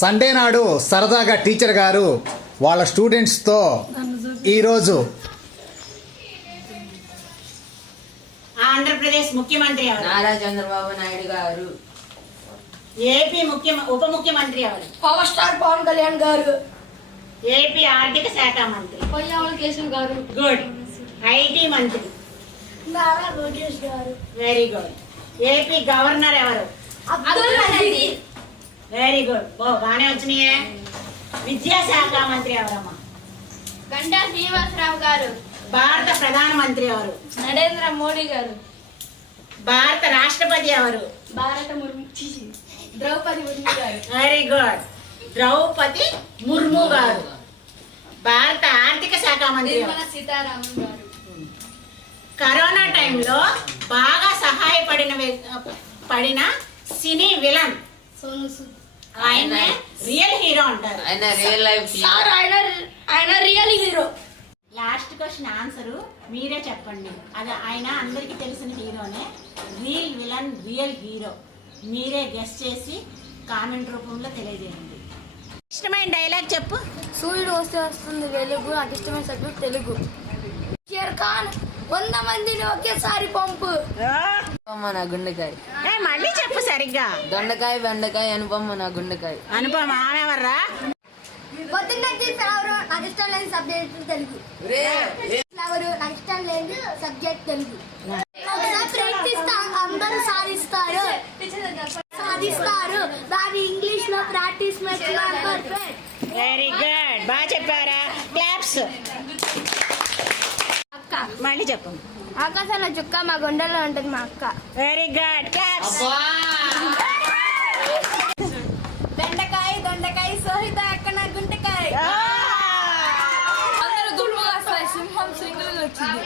Sunday నాడు సరదాగా teacher గారు వాళ్ళ స్టూడెంట్స్తో ఈరోజు ఆంధ్రప్రదేశ్ ముఖ్యమంత్రి ఎవరు? నారా చంద్రబాబు నాయుడు గారు. ఏపీ ఉప ముఖ్యమంత్రి ఎవరు? పవర్ స్టార్ పవన్ కళ్యాణ్ గారు. ఏపీ ఆర్థిక శాఖ మంత్రి పొయ్యాల కేశవ్ గారు. గుడ్. ఐటీ మంత్రి? నారా లోకేష్ గారు. Very good. ఏపీ గవర్నర్ ఎవరు? అబ్దుల్ నజీర్. Very good. బాగానే వచ్చినాయే. విద్యాశాఖ మంత్రి ఎవరమ్మా? గంటా శ్రీనివాసరావు గారు. భారత ప్రధానమంత్రి ఎవరు? నరేంద్ర మోడీ గారు. భారత రాష్ట్రపతి ఎవరు? ద్రౌపది ముర్ము గారు. Very good. ద్రౌపది ముర్ము గారు. భారత ఆర్థిక శాఖ మంత్రి ఎవరు? నిర్మలా సీతారామన్ గారు. కరోనా టైంలో బాగా పడిన సినీ విలన్ సోను సూద్. ఆయన రియల్ హీరో అంటారు. ఆయన రియల్ లైఫ్ సార్ ఆయన real hero. Last question answer మీరే చెప్పండి. అది ఆయన అందరికీ తెలిసిన హీరోనే. రియల్ విలన్, రియల్ హీరో మీరే గెస్ చేసి కామెంట్ రూపంలో తెలియజేయండి. ఇష్టమైన డైలాగ్ చెప్పు. సూర్యుడు వస్తే వస్తుంది వెలుగు, నాకు ఇష్టమైన సబ్జెక్ట్ తెలుగు. షేర్ ఖాన్ 100 మందిని ఒకేసారి పంపు. నా గుండెకాయ. మళ్ళీ చెప్పు సరిగ్గా. దొండకాయ బెండకాయ అనుపమ్మ నా గుండెకాయ. అనుపమ ఆమెవర్రా? పొద్దున్న ఫ్లవరు, నాకు ఇష్టం లేని సబ్జెక్ట్ తెలుగు. ఫ్లవరు, నాకు ఇష్టం లేని సబ్జెక్ట్ తెలుగు. ప్రయత్నిస్తా అందరూ సాధిస్తారు. దాని ఇంగ్లీష్ లో ప్రాక్టీస్ వెరీ గుడ్. బాగా చెప్పారా? క్లాప్స్. అక్క మళ్ళీ చెప్పు. ఆకాశంలో చుక్క మా గుండెల్లో ఉంటుంది మా అక్క. Very good. క్లాప్స్. దొండకాయ దొండకాయ సోహిత అక్క నా గుంటకాయ. అందరూ గుండు కాస్తాయి, సింహం సింగిల్ వచ్చింది.